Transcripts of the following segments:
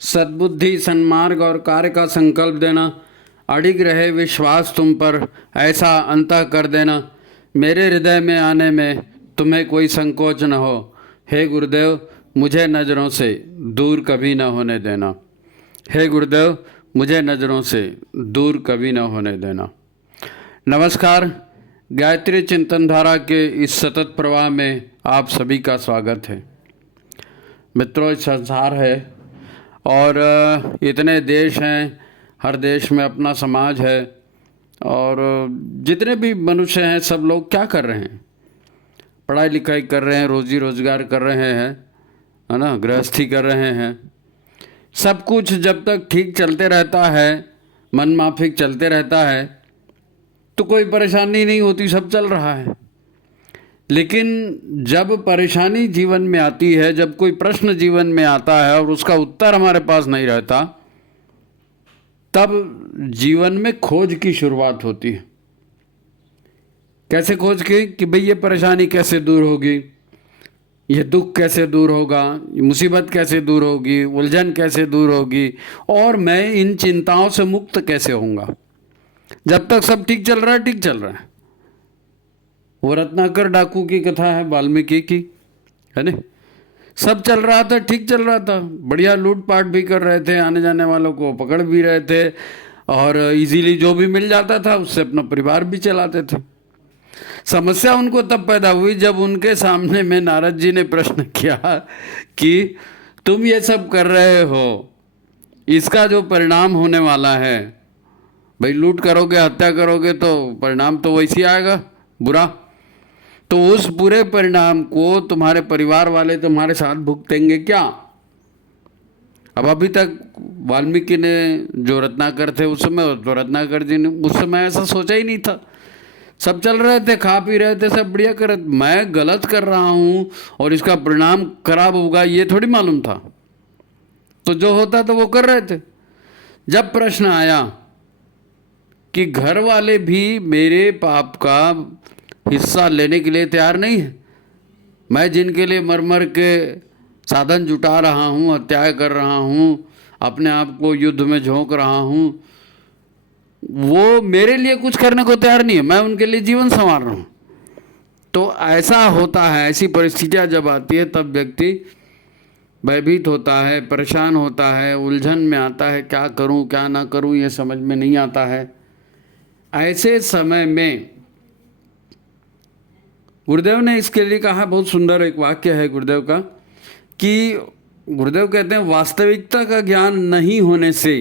सद्बुद्धि, सन्मार्ग और कार्य का संकल्प देना, अडिग रहे विश्वास तुम पर, ऐसा अंतः कर देना, मेरे हृदय में आने में तुम्हें कोई संकोच न हो। हे गुरुदेव, मुझे नज़रों से दूर कभी न होने देना। हे गुरुदेव, मुझे नज़रों से दूर कभी न होने देना। नमस्कार, गायत्री चिंतन धारा के इस सतत प्रवाह में आप सभी का स्वागत है। मित्रों, इस संसार है और इतने देश हैं, हर देश में अपना समाज है और जितने भी मनुष्य हैं सब लोग क्या कर रहे हैं? पढ़ाई लिखाई कर रहे हैं, रोजी रोजगार कर रहे हैं, है ना, गृहस्थी कर रहे हैं। सब कुछ जब तक ठीक चलते रहता है, मन माफिक चलते रहता है, तो कोई परेशानी नहीं होती, सब चल रहा है। लेकिन जब परेशानी जीवन में आती है, जब कोई प्रश्न जीवन में आता है और उसका उत्तर हमारे पास नहीं रहता, तब जीवन में खोज की शुरुआत होती है। कैसे खोज की? कि भाई ये परेशानी कैसे दूर होगी, ये दुख कैसे दूर होगा, मुसीबत कैसे दूर होगी, उलझन कैसे दूर होगी, और मैं इन चिंताओं से मुक्त कैसे होऊंगा। जब तक सब ठीक चल रहा है, ठीक चल रहा है। वो रत्नाकर डाकू की कथा है, वाल्मीकि की, है ना। सब चल रहा था, ठीक चल रहा था, बढ़िया लूटपाट भी कर रहे थे, आने जाने वालों को पकड़ भी रहे थे और इजीली जो भी मिल जाता था उससे अपना परिवार भी चलाते थे। समस्या उनको तब पैदा हुई जब उनके सामने में नारद जी ने प्रश्न किया कि तुम ये सब कर रहे हो, इसका जो परिणाम होने वाला है, भाई लूट करोगे, हत्या करोगे तो परिणाम तो वैसे आएगा बुरा, तो उस बुरे परिणाम को तुम्हारे परिवार वाले तुम्हारे साथ भुगतेंगे क्या? अब अभी तक वाल्मीकि ने जो रत्नाकर थे उस समय, तो रत्नाकर जी ने उस समय ऐसा सोचा ही नहीं था। सब चल रहे थे, खा पी रहे थे, सब बढ़िया कर रहे थे। मैं गलत कर रहा हूँ और इसका परिणाम खराब होगा, ये थोड़ी मालूम था। तो जो होता तो वो कर रहे थे। जब प्रश्न आया कि घर वाले भी मेरे पाप का हिस्सा लेने के लिए तैयार नहीं है, मैं जिनके लिए मर मर के साधन जुटा रहा हूँ, हत्याएं कर रहा हूँ, अपने आप को युद्ध में झोंक रहा हूँ, वो मेरे लिए कुछ करने को तैयार नहीं है, मैं उनके लिए जीवन संवार रहा हूँ। तो ऐसा होता है, ऐसी परिस्थितियाँ जब आती है तब व्यक्ति भयभीत होता है, परेशान होता है, उलझन में आता है, क्या करूँ क्या ना करूँ ये समझ में नहीं आता है। ऐसे समय में गुरुदेव ने इसके लिए कहा, बहुत सुंदर एक वाक्य है गुरुदेव का, कि गुरुदेव कहते हैं वास्तविकता का ज्ञान नहीं होने से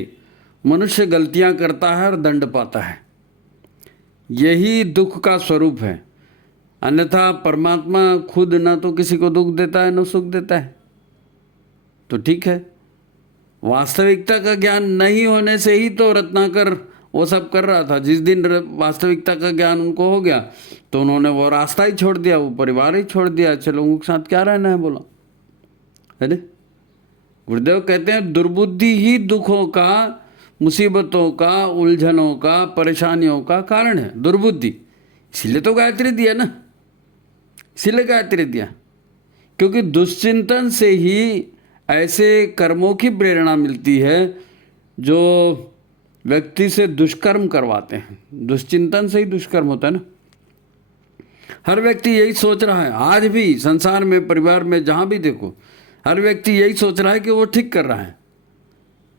मनुष्य गलतियां करता है और दंड पाता है। यही दुख का स्वरूप है। अन्यथा परमात्मा खुद न तो किसी को दुख देता है न सुख देता है। तो ठीक है, वास्तविकता का ज्ञान नहीं होने से ही तो रत्नाकर वो सब कर रहा था। जिस दिन वास्तविकता का ज्ञान उनको हो गया तो उन्होंने वो रास्ता ही छोड़ दिया, वो परिवार ही छोड़ दिया, चलो उनके साथ क्या रहना है, बोला, है ना। गुरुदेव कहते हैं दुर्बुद्धि ही दुखों का, मुसीबतों का, उलझनों का, परेशानियों का कारण है, दुर्बुद्धि। इसीलिए तो गायत्री दिया ना, इसीलिए गायत्री दिया, क्योंकि दुश्चिंतन से ही ऐसे कर्मों की प्रेरणा मिलती है जो व्यक्ति से दुष्कर्म करवाते हैं। दुश्चिंतन से ही दुष्कर्म होता है ना। हर व्यक्ति यही सोच रहा है, आज भी संसार में, परिवार में, जहाँ भी देखो, हर व्यक्ति यही सोच रहा है कि वो ठीक कर रहा है,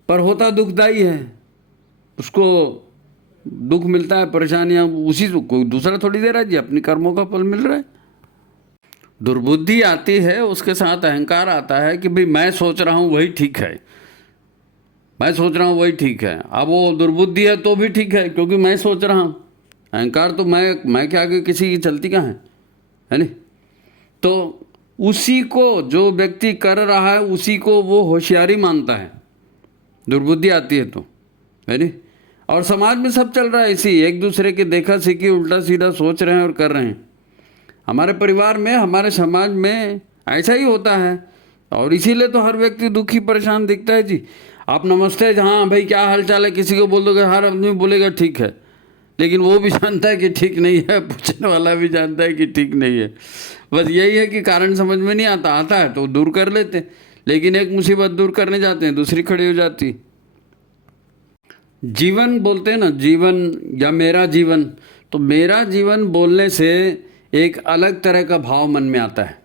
पर होता दुखदाई है। उसको दुख मिलता है, परेशानियाँ उसी को, कोई दूसरा थोड़ी दे रहा है जी, अपनी कर्मों का फल मिल रहा है। दुर्बुद्धि आती है, उसके साथ अहंकार आता है कि भाई मैं सोच रहा हूँ वही ठीक है, मैं सोच रहा हूँ वही ठीक है। अब वो दुर्बुद्धि है तो भी ठीक है, क्योंकि मैं सोच रहा हूँ। अहंकार तो मैं क्या, आगे किसी की चलती कहाँ है नहीं। तो उसी को जो व्यक्ति कर रहा है उसी को वो होशियारी मानता है, दुर्बुद्धि आती है तो, है नहीं। और समाज में सब चल रहा है इसी, एक दूसरे के देखा सीखी उल्टा सीधा सोच रहे हैं और कर रहे हैं। हमारे परिवार में, हमारे समाज में ऐसा ही होता है और इसीलिए तो हर व्यक्ति दुखी परेशान दिखता है जी। आप नमस्ते, हाँ भाई क्या हाल चाल है, किसी को बोल दोगे, हर आदमी बोलेगा ठीक है, लेकिन वो भी जानता है कि ठीक नहीं है, पूछने वाला भी जानता है कि ठीक नहीं है। बस यही है कि कारण समझ में नहीं आता, आता है तो दूर कर लेते, लेकिन एक मुसीबत दूर करने जाते हैं दूसरी खड़ी हो जाती। जीवन बोलते हैं ना, जीवन या मेरा जीवन, तो मेरा जीवन बोलने से एक अलग तरह का भाव मन में आता है।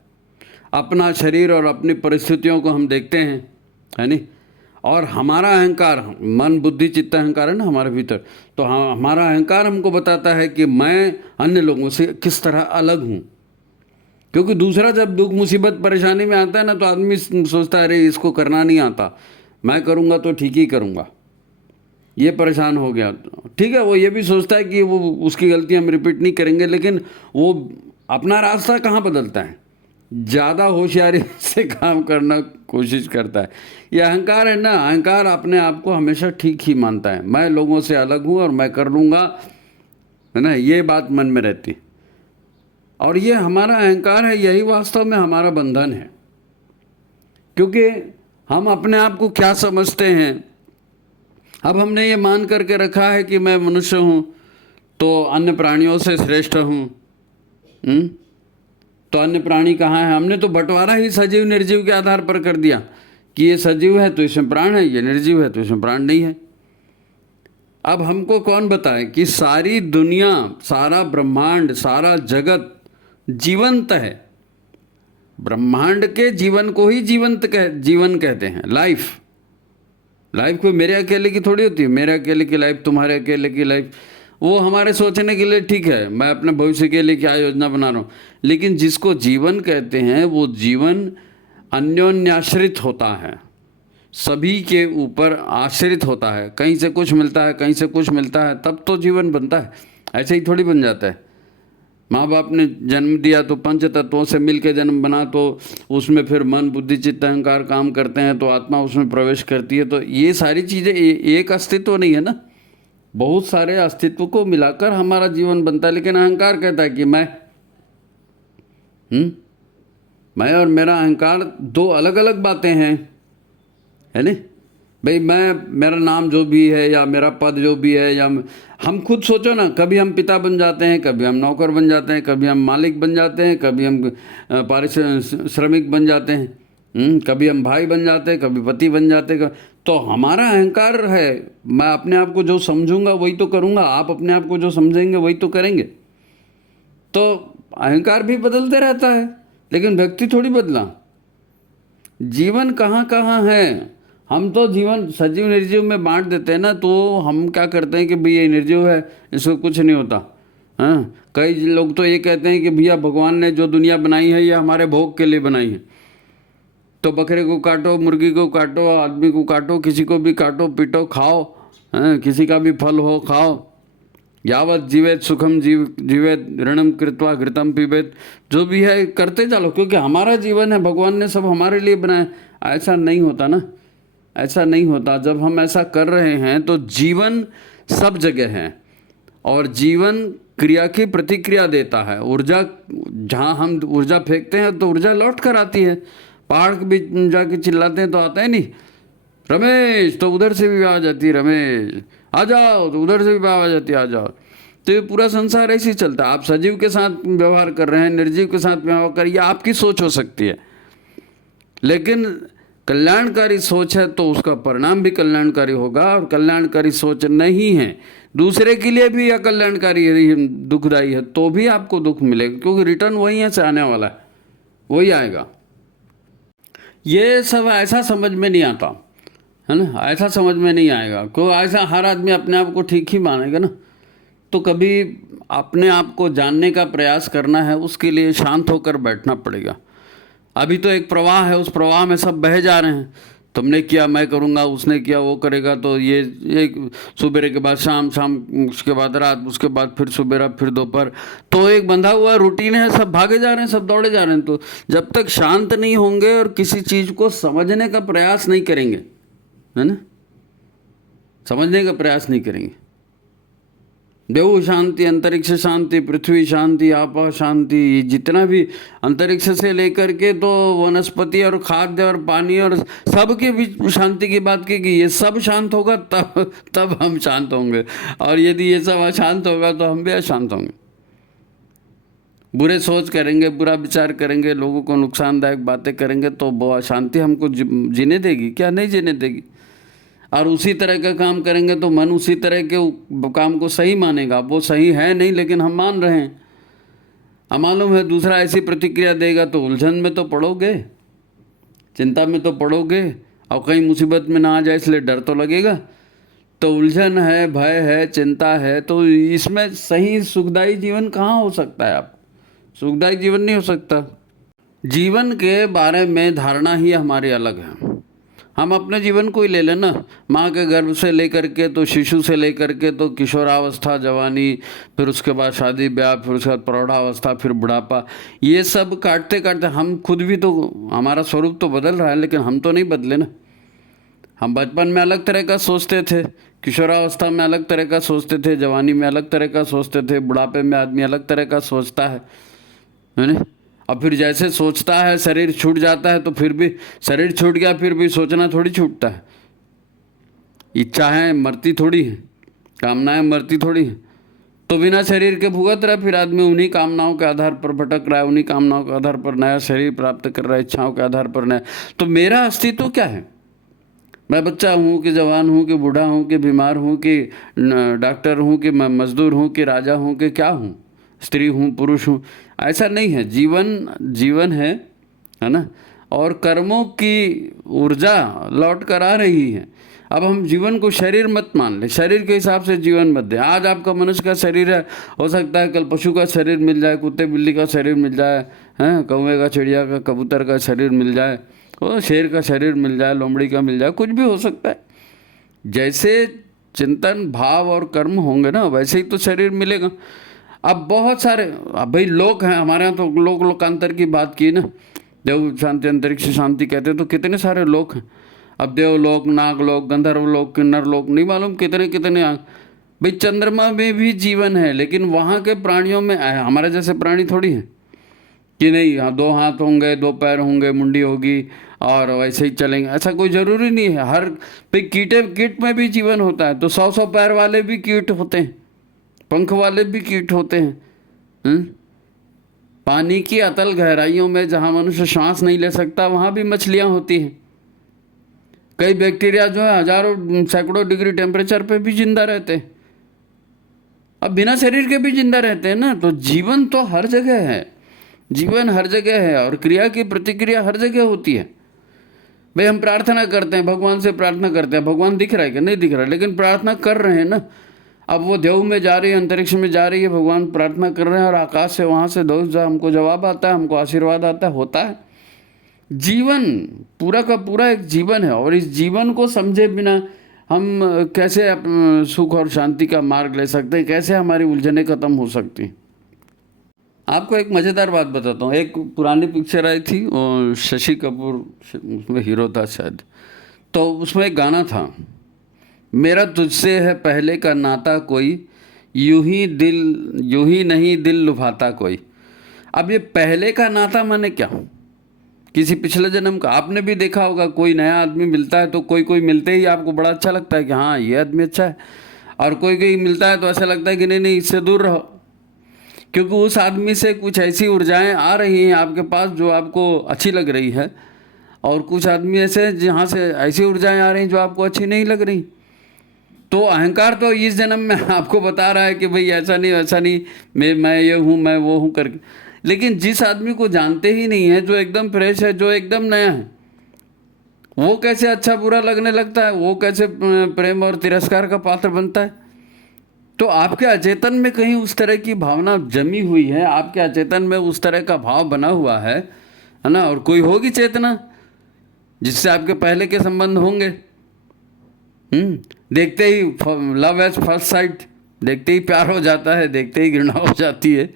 अपना शरीर और अपनी परिस्थितियों को हम देखते हैं, है नहीं, और हमारा अहंकार, मन बुद्धि चित्त अहंकार है ना हमारे भीतर, तो हमारा अहंकार हमको बताता है कि मैं अन्य लोगों से किस तरह अलग हूँ। क्योंकि दूसरा जब दुख मुसीबत परेशानी में आता है ना, तो आदमी सोचता है अरे इसको करना नहीं आता, मैं करूँगा तो ठीक ही करूँगा, ये परेशान हो गया। ठीक है, वो ये भी सोचता है कि वो उसकी गलती हम रिपीट नहीं करेंगे, लेकिन वो अपना रास्ता कहाँ बदलता है, ज़्यादा होशियारी से काम करना कोशिश करता है। ये अहंकार है ना, अहंकार अपने आप को हमेशा ठीक ही मानता है, मैं लोगों से अलग हूँ और मैं कर लूँगा, है ना, ये बात मन में रहती। और ये हमारा अहंकार है, यही वास्तव में हमारा बंधन है। क्योंकि हम अपने आप को क्या समझते हैं, अब हमने ये मान करके रखा है कि मैं मनुष्य हूँ तो अन्य प्राणियों से श्रेष्ठ हूँ। तो अन्य प्राणी कहाँ है, हमने तो बंटवारा ही सजीव निर्जीव के आधार पर कर दिया कि ये सजीव है तो इसमें प्राण है, ये निर्जीव है तो इसमें प्राण नहीं है। अब हमको कौन बताए कि सारी दुनिया, सारा ब्रह्मांड, सारा जगत जीवंत है। ब्रह्मांड के जीवन को ही जीवन कहते हैं, लाइफ। लाइफ कोई मेरे अकेले की थोड़ी होती है, मेरे अकेले की लाइफ, तुम्हारे अकेले की लाइफ, वो हमारे सोचने के लिए ठीक है, मैं अपने भविष्य के लिए क्या योजना बना रहा हूँ। लेकिन जिसको जीवन कहते हैं वो जीवन अन्योन्याश्रित होता है, सभी के ऊपर आश्रित होता है। कहीं से कुछ मिलता है, कहीं से कुछ मिलता है, तब तो जीवन बनता है, ऐसे ही थोड़ी बन जाता है। माँ बाप ने जन्म दिया तो पंच तत्वों से मिल के जन्म बना, तो उसमें फिर मन बुद्धि चित्त अहंकार काम करते हैं तो आत्मा उसमें प्रवेश करती है। तो ये सारी चीज़ें एक अस्तित्व नहीं है ना, बहुत सारे अस्तित्व को मिलाकर हमारा जीवन बनता है। लेकिन अहंकार कहता है कि मैं और मेरा अहंकार दो अलग अलग बातें हैं, है नहीं भाई। मेरा नाम जो भी है या मेरा पद जो भी है, या हम खुद सोचो ना, कभी हम पिता बन जाते हैं, कभी हम नौकर बन जाते हैं, कभी हम मालिक बन जाते हैं, कभी हम पारिश्रमिक बन जाते हैं, कभी हम भाई बन जाते हैं, कभी पति बन जाते हैं। तो हमारा अहंकार है, मैं अपने आप को जो समझूंगा वही तो करूंगा, आप अपने आप को जो समझेंगे वही तो करेंगे। तो अहंकार भी बदलते रहता है, लेकिन व्यक्ति थोड़ी बदला। जीवन कहाँ कहाँ है, हम तो जीवन सजीव निर्जीव में बांट देते हैं ना। तो हम क्या करते हैं कि भैया ये निर्जीव है, इसको कुछ नहीं होता। हाँ, कई लोग तो ये कहते हैं कि भैया भगवान ने जो दुनिया बनाई है ये हमारे भोग के लिए बनाई है। तो बकरे को काटो, मुर्गी को काटो, आदमी को काटो, किसी को भी काटो, पीटो, खाओ, किसी का भी फल हो खाओ। यावत जीवेत सुखम जीवेत ऋणम कृत्वा घृतम पीबेत, जो भी है करते चलो, क्योंकि हमारा जीवन है, भगवान ने सब हमारे लिए बनाया। ऐसा नहीं होता ना, ऐसा नहीं होता। जब हम ऐसा कर रहे हैं तो जीवन सब जगह है, और जीवन क्रिया की प्रतिक्रिया देता है। ऊर्जा, जहाँ हम ऊर्जा फेंकते हैं तो ऊर्जा लौट कर आती है। पहाड़ के बीच जाके चिल्लाते हैं तो आता है नहीं, रमेश, तो उधर से भी आ जाती है, रमेश आ जाओ, तो उधर से भी आवाज़ आती है, आ जाओ। तो ये पूरा संसार ऐसे ही चलता है। आप सजीव के साथ व्यवहार कर रहे हैं, निर्जीव के साथ व्यवहार कर, ये आपकी सोच हो सकती है, लेकिन कल्याणकारी सोच है तो उसका परिणाम भी कल्याणकारी होगा। और कल्याणकारी सोच नहीं है, दूसरे के लिए भी अकल्याणकारी है, दुखदायी है, तो भी आपको दुख मिलेगा, क्योंकि रिटर्न वही है से आने वाला है, वही आएगा। ये सब ऐसा समझ में नहीं आता है ना, ऐसा समझ में नहीं आएगा। क्यों ऐसा हर आदमी अपने आप को ठीक ही मानेगा ना। तो कभी अपने आप को जानने का प्रयास करना है, उसके लिए शांत होकर बैठना पड़ेगा। अभी तो एक प्रवाह है, उस प्रवाह में सब बह जा रहे हैं, तुमने किया मैं करूँगा, उसने किया वो करेगा, तो ये सुबेरे के बाद शाम, शाम उसके बाद रात, उसके बाद फिर सुबेरा, फिर दोपहर, तो एक बंधा हुआ रूटीन है, सब भागे जा रहे हैं, सब दौड़े जा रहे हैं। तो जब तक शांत नहीं होंगे और किसी चीज़ को समझने का प्रयास नहीं करेंगे, है ना, समझने का प्रयास नहीं करेंगे, देव शांति, अंतरिक्ष शांति, पृथ्वी शांति, आप शांति, जितना भी अंतरिक्ष से लेकर के तो वनस्पति और खाद्य और पानी और सब के बीच शांति की बात की कि ये सब शांत होगा तब हम शांत होंगे, और यदि ये सब अशांत होगा तो हम भी अशांत होंगे। बुरे सोच करेंगे, बुरा विचार करेंगे, लोगों को नुकसानदायक बातें करेंगे, तो वो अशांति हमको जीने देगी क्या? नहीं जीने देगी। और उसी तरह का काम करेंगे तो मन उसी तरह के काम को सही मानेगा। वो सही है नहीं, लेकिन हम मान रहे हैं। अब मालूम है दूसरा ऐसी प्रतिक्रिया देगा तो उलझन में तो पड़ोगे, चिंता में तो पड़ोगे, और कहीं मुसीबत में ना आ जाए इसलिए डर तो लगेगा। तो उलझन है, भय है, चिंता है, तो इसमें सही सुखदायी जीवन कहाँ हो सकता है? आप सुखदायी जीवन नहीं हो सकता। जीवन के बारे में धारणा ही हमारी अलग है। हम अपने जीवन को ही ले लें ना, माँ के गर्भ से लेकर के तो शिशु से लेकर के तो किशोरावस्था, जवानी, फिर उसके बाद शादी ब्याह, फिर उसके बाद प्रौढ़ावस्था, फिर बुढ़ापा, ये सब काटते काटते हम खुद भी तो, हमारा स्वरूप तो बदल रहा है, लेकिन हम तो नहीं बदले ना। हम बचपन में अलग तरह का सोचते थे, किशोरावस्था में अलग तरह का सोचते थे, जवानी में अलग तरह का सोचते थे, बुढ़ापे में आदमी अलग तरह का सोचता है ना। और फिर जैसे सोचता है शरीर छूट जाता है, तो फिर भी शरीर छूट गया, फिर भी सोचना थोड़ी छूटता है। इच्छाएं मरती थोड़ी है, कामनाएं मरती थोड़ी है। तो बिना शरीर के भुगत रहा फिर आदमी उन्हीं कामनाओं के आधार पर भटक रहा है, उन्हीं कामनाओं के आधार पर नया शरीर प्राप्त कर रहा है, इच्छाओं के आधार पर नया। तो मेरा अस्तित्व क्या है? मैं बच्चा हूँ कि जवान हूँ कि बूढ़ा हूँ कि बीमार हूँ कि डॉक्टर हूँ कि मैं मजदूर हूँ कि राजा हूँ कि क्या हूँ, स्त्री हूँ पुरुष हूँ? ऐसा नहीं है। जीवन जीवन है ना। और कर्मों की ऊर्जा लौट कर आ रही है। अब हम जीवन को शरीर मत मान ले, शरीर के हिसाब से जीवन मत दे। आज आपका मनुष्य का शरीर है, हो सकता है कल पशु का शरीर मिल जाए, कुत्ते बिल्ली का शरीर मिल जाए, हैं, कौवे का, चिड़िया का, कबूतर का शरीर मिल जाए, वो शेर का शरीर मिल जाए, लोमड़ी का मिल जाए, कुछ भी हो सकता है। जैसे चिंतन भाव और कर्म होंगे ना, वैसे ही तो शरीर मिलेगा। अब बहुत सारे, अब भाई लोक हैं हमारे यहाँ, तो लोकांतर की बात की ना, देव शांति अंतरिक्ष शांति कहते हैं, तो कितने सारे लोक हैं। अब देवलोक, नागलोक, गंधर्वलोक, किन्नर लोक, नहीं मालूम कितने कितने। भाई चंद्रमा में भी जीवन है, लेकिन वहाँ के प्राणियों में हमारे जैसे प्राणी थोड़ी हैं कि नहीं, हाँ 2 हाथ होंगे, 2 पैर होंगे, मुंडी होगी और वैसे ही चलेंगे, ऐसा कोई ज़रूरी नहीं है। हर भाई कीट में भी जीवन होता है, तो 100 पैर वाले भी कीट होते हैं, पंख वाले भी कीट होते हैं। पानी की अतल गहराइयों में जहाँ मनुष्य श्वास नहीं ले सकता, वहाँ भी मछलियाँ होती हैं। कई बैक्टीरिया जो है हजारों सैकड़ों डिग्री टेम्परेचर पे भी जिंदा रहते हैं। अब बिना शरीर के भी जिंदा रहते हैं ना। तो जीवन तो हर जगह है, जीवन हर जगह है, और क्रिया की प्रतिक्रिया हर जगह होती है। भाई हम प्रार्थना करते हैं, भगवान से प्रार्थना करते हैं, भगवान दिख रहा है कि नहीं दिख रहा है, लेकिन प्रार्थना कर रहे हैं ना। अब वो देव में जा रही है, अंतरिक्ष में जा रही है, भगवान प्रार्थना कर रहे हैं, और आकाश से वहाँ से हमको जवाब आता है, हमको आशीर्वाद आता है, होता है। जीवन पूरा का पूरा एक जीवन है, और इस जीवन को समझे बिना हम कैसे सुख और शांति का मार्ग ले सकते हैं, कैसे हमारी उलझनें खत्म हो सकती हैं। आपको एक मज़ेदार बात बताता हूँ। एक पुरानी पिक्चर आई थी, और शशि कपूर उसमें हीरो था शायद, तो उसमें एक गाना था, मेरा तुझसे है पहले का नाता कोई, यूं ही नहीं दिल लुभाता कोई। अब ये पहले का नाता माने क्या? किसी पिछले जन्म का। आपने भी देखा होगा, कोई नया आदमी मिलता है तो कोई मिलते ही आपको बड़ा अच्छा लगता है कि हाँ ये आदमी अच्छा है, और कोई मिलता है तो ऐसा लगता है कि नहीं इससे दूर रहो, क्योंकि उस आदमी से कुछ ऐसी ऊर्जाएं आ रही हैं आपके पास जो आपको अच्छी लग रही है, और कुछ आदमी ऐसे जहाँ से ऐसी ऊर्जाएं आ रही हैं जो आपको अच्छी नहीं लग रही। तो अहंकार तो इस जन्म में आपको बता रहा है कि भाई ऐसा नहीं वैसा नहीं, मैं ये हूँ, मैं वो हूँ करके। लेकिन जिस आदमी को जानते ही नहीं है, जो एकदम फ्रेश है, जो एकदम नया है, वो कैसे अच्छा बुरा लगने लगता है, वो कैसे प्रेम और तिरस्कार का पात्र बनता है? तो आपके अचेतन में कहीं उस तरह की भावना जमी हुई है, आपके अचेतन में उस तरह का भाव बना हुआ है ना। और कोई होगी चेतना जिससे आपके पहले के संबंध होंगे। देखते ही लव एट फर्स्ट साइट, देखते ही प्यार हो जाता है, देखते ही घृणा हो जाती है।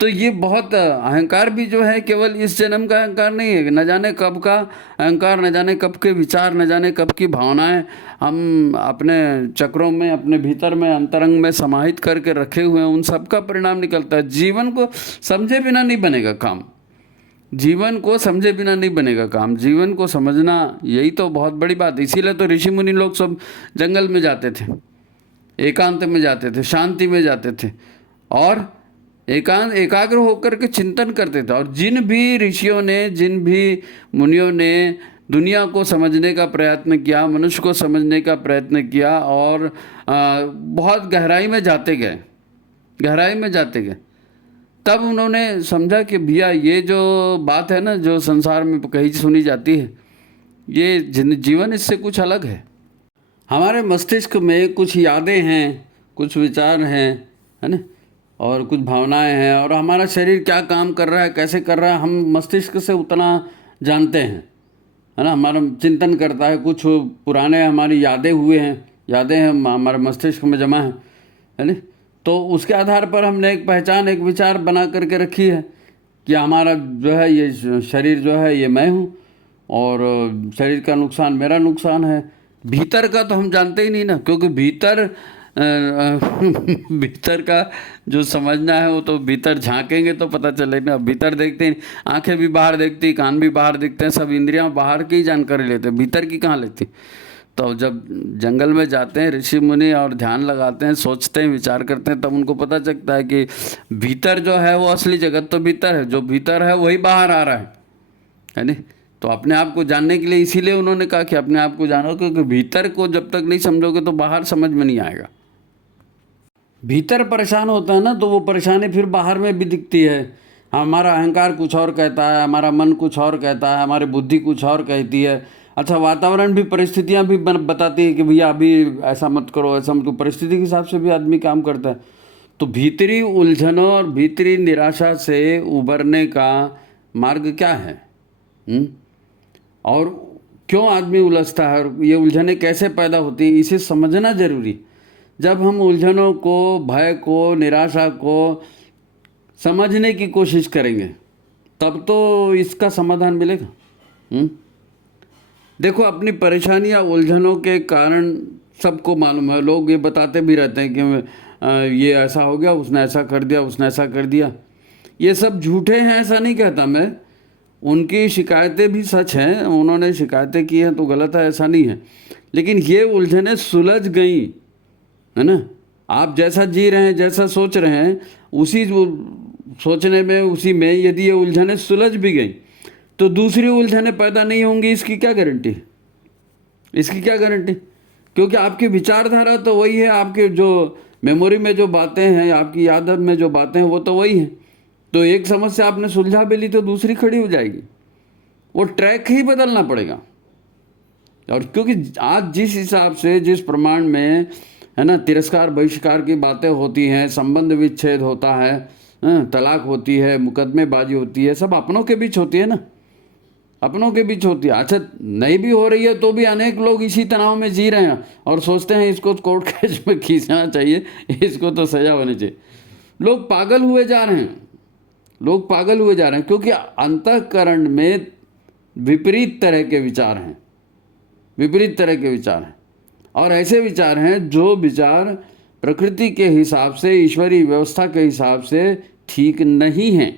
तो ये बहुत अहंकार भी जो है केवल इस जन्म का अहंकार नहीं है, न जाने कब का अहंकार, न जाने कब के विचार, न जाने कब की भावनाएं हम अपने चक्रों में, अपने भीतर में, अंतरंग में समाहित करके रखे हुए हैं, उन सब का परिणाम निकलता है। जीवन को समझे बिना नहीं बनेगा काम, जीवन को समझे बिना नहीं बनेगा काम। जीवन को समझना यही तो बहुत बड़ी बात है। इसीलिए तो ऋषि मुनि लोग सब जंगल में जाते थे, एकांत में जाते थे, शांति में जाते थे, और एकाग्र होकर के चिंतन करते थे। और जिन भी ऋषियों ने, जिन भी मुनियों ने दुनिया को समझने का प्रयत्न किया, मनुष्य को समझने का प्रयत्न किया और बहुत गहराई में जाते गए, गहराई में जाते गए, तब उन्होंने समझा कि भैया ये जो बात है ना, जो संसार में कहीं सुनी जाती है, ये जीवन इससे कुछ अलग है। हमारे मस्तिष्क में कुछ यादें हैं, कुछ विचार हैं, है ना, और कुछ भावनाएं हैं, और हमारा शरीर क्या काम कर रहा है, कैसे कर रहा है, हम मस्तिष्क से उतना जानते हैं, है ना। हमारा चिंतन करता है, कुछ पुराने हमारी यादें हुए हैं, यादें हैं हमारे मस्तिष्क में जमा है ना। तो उसके आधार पर हमने एक पहचान, एक विचार बना करके रखी है कि हमारा जो है ये शरीर जो है ये मैं हूँ, और शरीर का नुकसान मेरा नुकसान है। भीतर का तो हम जानते ही नहीं ना, क्योंकि भीतर भीतर का जो समझना है वो तो भीतर झांकेंगे तो पता चलेगा। भीतर देखते ही, आंखें भी बाहर देखती, कान भी बाहर दिखते हैं, सब इंद्रियां बाहर की जानकारी लेते हैं, भीतर की कहाँ लेती। तो जब जंगल में जाते हैं ऋषि मुनि और ध्यान लगाते हैं, सोचते हैं, विचार करते हैं, तब उनको पता चलता है कि भीतर जो है वो असली जगत तो भीतर है, जो भीतर है वही बाहर आ रहा है नहीं। तो अपने आप को जानने के लिए इसीलिए उन्होंने कहा कि अपने आप को जानो, क्योंकि भीतर को जब तक नहीं समझोगे तो बाहर समझ में नहीं आएगा। भीतर परेशान होता है ना, तो वो परेशानी फिर बाहर में भी दिखती है। हमारा अहंकार कुछ और कहता है, हमारा मन कुछ और कहता है, हमारी बुद्धि कुछ और कहती है। अच्छा, वातावरण भी, परिस्थितियाँ भी बताती है कि भैया अभी ऐसा मत करो, ऐसा मत करो। परिस्थिति के हिसाब से भी आदमी काम करता है। तो भीतरी उलझनों और भीतरी निराशा से उभरने का मार्ग क्या है? और क्यों आदमी उलझता है, और ये उलझनें कैसे पैदा होती है, इसे समझना जरूरी। जब हम उलझनों को, भय को, निराशा को समझने की कोशिश करेंगे तब तो इसका समाधान मिलेगा। देखो, अपनी परेशानियाँ, उलझनों के कारण सबको मालूम है, लोग ये बताते भी रहते हैं कि ये ऐसा हो गया, उसने ऐसा कर दिया, उसने ऐसा कर दिया। ये सब झूठे हैं ऐसा नहीं कहता मैं, उनकी शिकायतें भी सच हैं, उन्होंने शिकायतें की हैं तो गलत है ऐसा नहीं है, लेकिन ये उलझनें सुलझ गई, है ना। आप जैसा जी रहे हैं, जैसा सोच रहे हैं, उसी सोचने में, उसी में यदि ये उलझनें सुलझ भी गई तो दूसरी उलझनें पैदा नहीं होंगी, इसकी क्या गारंटी? इसकी क्या गारंटी? क्योंकि आपकी विचारधारा तो वही है, आपके जो मेमोरी में जो बातें हैं, आपकी याद में जो बातें हैं वो तो वही हैं। तो एक समस्या आपने सुलझा भी ली तो दूसरी खड़ी हो जाएगी, वो ट्रैक ही बदलना पड़ेगा। और क्योंकि आज जिस हिसाब से, जिस प्रमाण में, है ना, तिरस्कार बहिष्कार की बातें होती हैं, संबंध विच्छेद होता है, तलाक होती है, मुकदमेबाजी होती है, सब अपनों के बीच होती है ना, अपनों के बीच होती है। अच्छा, नहीं भी हो रही है तो भी अनेक लोग इसी तनाव में जी रहे हैं और सोचते हैं इसको कोर्ट केस में खींचना चाहिए, इसको तो सजा होनी चाहिए। लोग पागल हुए जा रहे हैं, लोग पागल हुए जा रहे हैं, क्योंकि अंतःकरण में विपरीत तरह के विचार हैं, विपरीत तरह के विचार हैं। और ऐसे विचार हैं जो विचार प्रकृति के हिसाब से, ईश्वरीय व्यवस्था के हिसाब से ठीक नहीं हैं।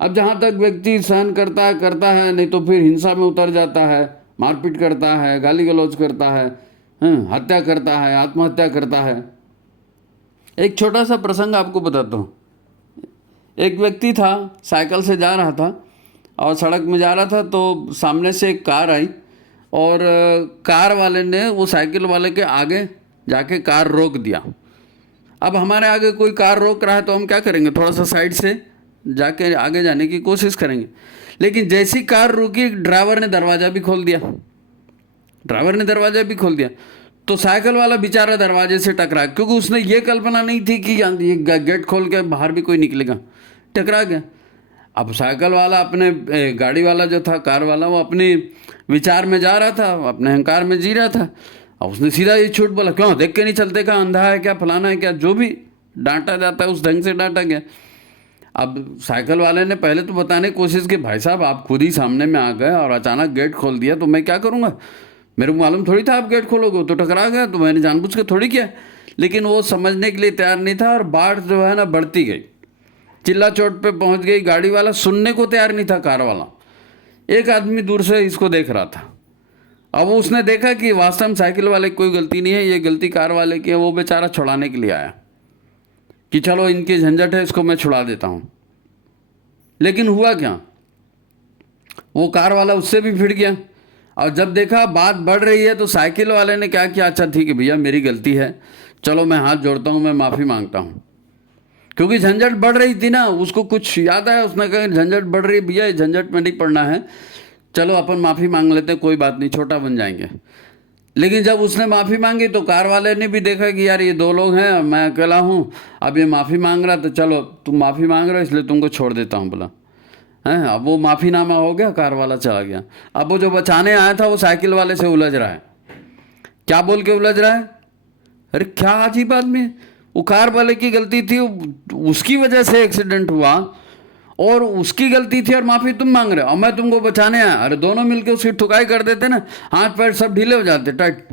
अब जहाँ तक व्यक्ति सहन करता है, नहीं तो फिर हिंसा में उतर जाता है, मारपीट करता है, गाली गलौज करता है, हत्या करता है, आत्महत्या करता है। एक छोटा सा प्रसंग आपको बताता हूँ। एक व्यक्ति था, साइकिल से जा रहा था और सड़क में जा रहा था, तो सामने से एक कार आई और कार वाले ने वो साइकिल वाले के आगे जाके कार रोक दिया। अब हमारे आगे कोई कार रोक रहा है तो हम क्या करेंगे, थोड़ा सा साइड से जाके आगे जाने की कोशिश करेंगे। लेकिन जैसी कार रुकी, ड्राइवर ने दरवाज़ा भी खोल दिया, ड्राइवर ने दरवाज़ा भी खोल दिया। तो साइकिल वाला बेचारा दरवाजे से टकरा, क्योंकि उसने ये कल्पना नहीं थी कि ये गेट खोल के बाहर भी कोई निकलेगा, टकरा गया। अब साइकिल वाला, अपने गाड़ी वाला जो था, कार वाला, वो अपने विचार में जा रहा था, अपने अहंकार में जी रहा था। अब उसने सीधा ये छूट बोला, क्यों देख के नहीं चलते, क्या अंधा है क्या, फलाना है क्या, जो भी डांटा जाता है उस ढंग से डांटा गया। अब साइकिल वाले ने पहले तो बताने की कोशिश की, भाई साहब आप खुद ही सामने में आ गए और अचानक गेट खोल दिया तो मैं क्या करूँगा, मेरे को मालूम थोड़ी था आप गेट खोलोगे, तो टकरा गया, तो मैंने जानबूझ के थोड़ी किया। लेकिन वो समझने के लिए तैयार नहीं था और बाढ़ जो है ना बढ़ती गई, चिल्ला चोट पे पहुंच गई। गाड़ी वाला सुनने को तैयार नहीं था, कार वाला। एक आदमी दूर से इसको देख रहा था। अब उसने देखा कि वास्तव में साइकिल वाले की कोई गलती नहीं है, ये गलती कार वाले की है, वो बेचारा छुड़ाने के लिए आया। कि चलो इनकी झंझट है, इसको मैं छुड़ा देता हूँ। लेकिन हुआ क्या, वो कार वाला उससे भी भिड़ गया, और जब देखा बात बढ़ रही है तो साइकिल वाले ने क्या किया, अच्छा ठीक है भैया मेरी गलती है, चलो मैं हाथ जोड़ता हूँ, मैं माफ़ी मांगता हूँ। क्योंकि झंझट बढ़ रही थी ना, उसको कुछ याद आया, उसने कहा झंझट बढ़ रही है भैया, इस झंझट में नहीं पड़ना है, चलो अपन माफ़ी मांग लेते हैं, कोई बात नहीं, छोटा बन जाएंगे। लेकिन जब उसने माफ़ी मांगी तो कार वाले ने भी देखा कि यार ये दो लोग हैं, मैं अकेला हूँ, अब ये माफ़ी मांग रहा, तो चलो तुम माफ़ी मांग रहे हो इसलिए तुमको छोड़ देता हूँ बोला है। अब वो माफ़ीनामा हो गया, कार वाला चला गया। अब वो जो बचाने आया था वो साइकिल वाले से उलझ रहा है। क्या बोल के उलझ रहा है, अरे क्या अजीब आदमी है, वो कार वाले की गलती थी, उसकी वजह से एक्सीडेंट हुआ और उसकी गलती थी और माफ़ी तुम मांग रहे हो, और मैं तुमको बचाने आया। अरे दोनों मिलके उसकी ठुकाई कर देते ना, हाथ पैर सब ढीले हो जाते, टाइट।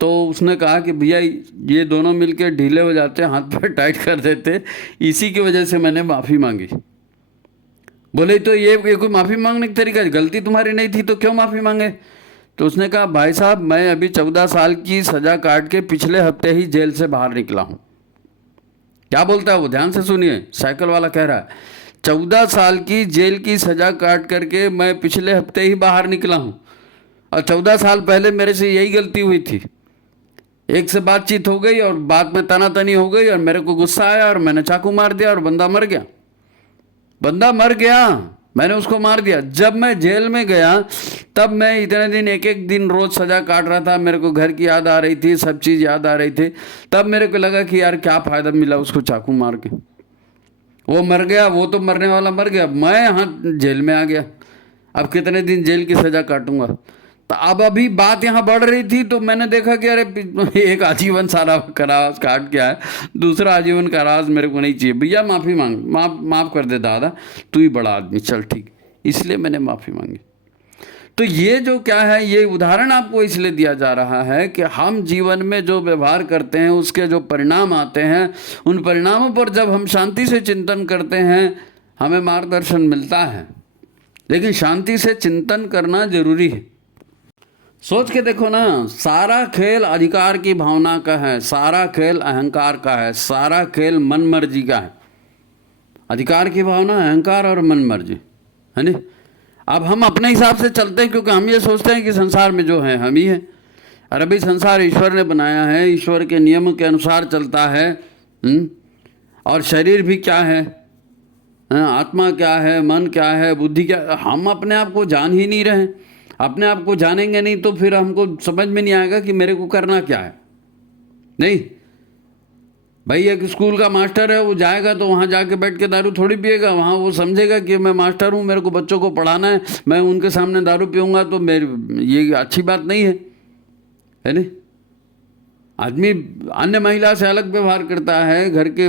तो उसने कहा कि भैया ये दोनों मिलके ढीले हो जाते, हाथ पैर टाइट कर देते, इसी की वजह से मैंने माफ़ी मांगी। बोले तो ये कोई माफ़ी मांगने का तरीका है, गलती तुम्हारी नहीं थी तो क्यों माफ़ी मांगे। तो उसने कहा भाई साहब मैं अभी 14 साल की सज़ा काट के पिछले हफ्ते ही जेल से बाहर निकला हूँ। क्या बोलता है वो, ध्यान से सुनिए, साइकिल वाला कह रहा है 14 साल की जेल की सज़ा काट करके मैं पिछले हफ्ते ही बाहर निकला हूँ, और 14 साल पहले मेरे से यही गलती हुई थी। एक से बातचीत हो गई और बात में तनातनी हो गई और मेरे को गुस्सा आया और मैंने चाकू मार दिया और बंदा मर गया। बंदा मर गया, मैंने उसको मार दिया। जब मैं जेल में गया तब मैं इतने दिन एक एक दिन रोज़ सज़ा काट रहा था, मेरे को घर की याद आ रही थी, सब चीज़ याद आ रही थी। तब मेरे को लगा कि यार क्या फ़ायदा मिला उसको चाकू मार के, वो मर गया, वो तो मरने वाला मर गया, मैं यहाँ जेल में आ गया, अब कितने दिन जेल की सज़ा काटूंगा। तो अब अभी बात यहाँ बढ़ रही थी तो मैंने देखा कि अरे एक आजीवन सारा कारावास काट के आया, दूसरा आजीवन कारावास मेरे को नहीं चाहिए, भैया माफ़ी मांग, माफ़ कर दे दादा, तू ही बड़ा आदमी, चल ठीक, इसलिए मैंने माफ़ी मांगी। तो ये जो क्या है, ये उदाहरण आपको इसलिए दिया जा रहा है कि हम जीवन में जो व्यवहार करते हैं उसके जो परिणाम आते हैं, उन परिणामों पर जब हम शांति से चिंतन करते हैं हमें मार्गदर्शन मिलता है। लेकिन शांति से चिंतन करना जरूरी है। सोच के देखो ना, सारा खेल अधिकार की भावना का है, सारा खेल अहंकार का है, सारा खेल मन मर्जी का है। अधिकार की भावना, अहंकार और मन मर्जी, है नहीं। अब हम अपने हिसाब से चलते हैं क्योंकि हम ये सोचते हैं कि संसार में जो है हम ही हैं। और अभी संसार ईश्वर ने बनाया है, ईश्वर के नियम के अनुसार चलता है। और शरीर भी क्या है, आत्मा क्या है, मन क्या है, बुद्धि क्या, हम अपने आप को जान ही नहीं रहे। अपने आप को जानेंगे नहीं तो फिर हमको समझ में नहीं आएगा कि मेरे को करना क्या है। नहीं भाई, एक स्कूल का मास्टर है, वो जाएगा तो वहाँ जाके बैठ के दारू थोड़ी पिएगा, वहाँ वो समझेगा कि मैं मास्टर हूँ, मेरे को बच्चों को पढ़ाना है, मैं उनके सामने दारू पीऊँगा तो मेरी ये अच्छी बात नहीं है नहीं। आदमी अन्य महिला से अलग व्यवहार करता है, घर के